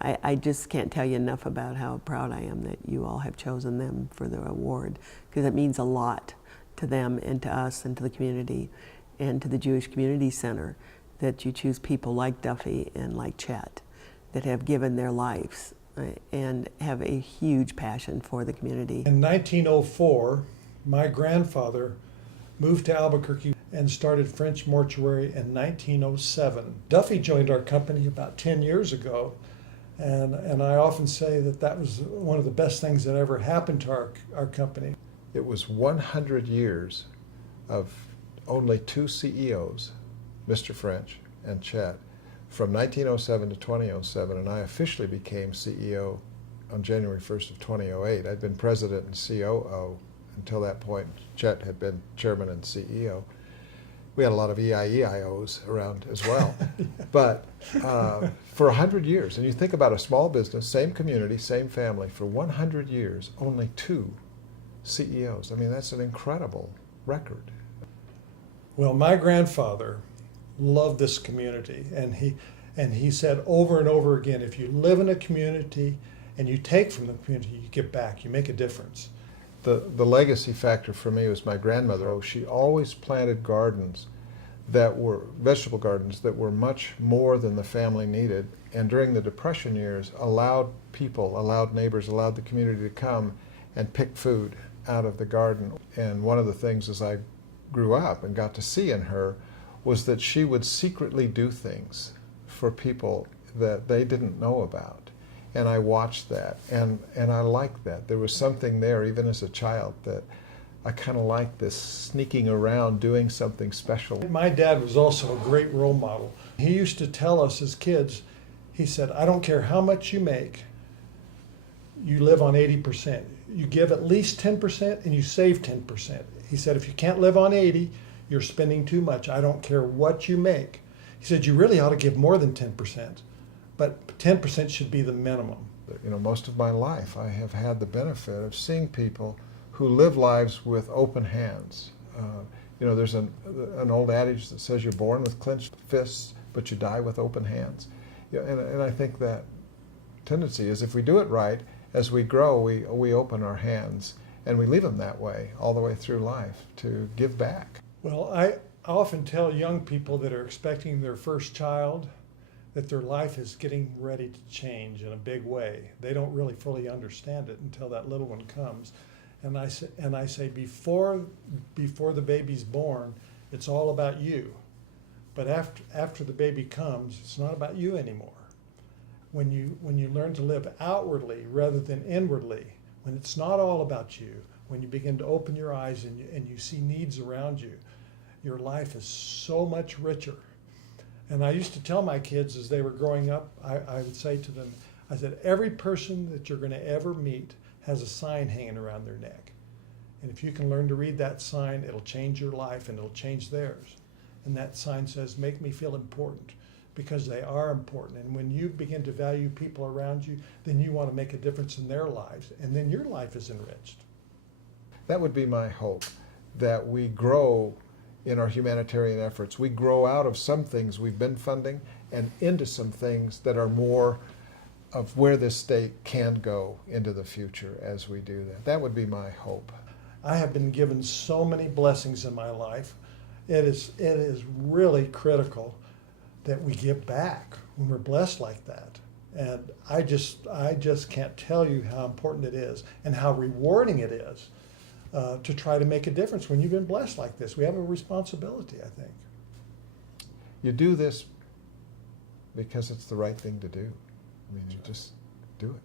I just can't tell you enough about how proud I am that you all have chosen them for the award, because it means a lot to them and to us and to the community and to the Jewish Community Center that you choose people like Duffy and like Chet that have given their lives and have a huge passion for the community. In 1904, my grandfather moved to Albuquerque and started French Mortuary in 1907. Duffy joined our company about 10 years ago, and I often say that that was one of the best things that ever happened to our company. It was 100 years of only two CEOs, Mr. French and Chet, from 1907 to 2007, and I officially became CEO on January 1st of 2008. I'd been president and COO until that point. Chet had been chairman and CEO. We had a lot of EIEIOs around as well. But for 100 years, and you think about a small business, same community, same family, for 100 years, only two CEOs. I mean, that's an incredible record. Well, my grandfather loved this community, and he said over and over again, if you live in a community and you take from the community, you give back, you make a difference. The legacy factor for me was my grandmother. Oh, she always planted gardens that were vegetable gardens that were much more than the family needed, and during the Depression years allowed people, allowed neighbors, allowed the community to come and pick food out of the garden. And one of the things as I grew up and got to see in her was that she would secretly do things for people that they didn't know about. And I watched that, and I liked that. There was something there, even as a child, that I kind of liked this sneaking around, doing something special. My dad was also a great role model. He used to tell us as kids, he said, I don't care how much you make, you live on 80%. You give at least 10% and you save 10%. He said, if you can't live on 80, you're spending too much. I don't care what you make. He said, you really ought to give more than 10%, but 10% should be the minimum. You know, most of my life I have had the benefit of seeing people who live lives with open hands. You know, there's an old adage that says you're born with clenched fists, but you die with open hands. Yeah, and I think that tendency is if we do it right, as we grow, we open our hands, and we leave them that way all the way through life to give back. Well, I often tell young people that are expecting their first child that their life is getting ready to change in a big way. They don't really fully understand it until that little one comes. And I say before the baby's born, it's all about you. But after the baby comes, it's not about you anymore. When you learn to live outwardly rather than inwardly, when it's not all about you, when you begin to open your eyes and you see needs around you, your life is so much richer. And I used to tell my kids as they were growing up, I would say to them, I said, every person that you're going to ever meet has a sign hanging around their neck. And if you can learn to read that sign, it'll change your life and it'll change theirs. And that sign says, make me feel important, because they are important. And when you begin to value people around you, then you want to make a difference in their lives, and then your life is enriched. That would be my hope, that we grow in our humanitarian efforts. We grow out of some things we've been funding and into some things that are more of where this state can go into the future as we do that. That would be my hope. I have been given so many blessings in my life. It is really critical that we give back when we're blessed like that. And I just can't tell you how important it is and how rewarding it is to try to make a difference when you've been blessed like this. We have a responsibility, I think. You do this because it's the right thing to do. I mean, you just do it.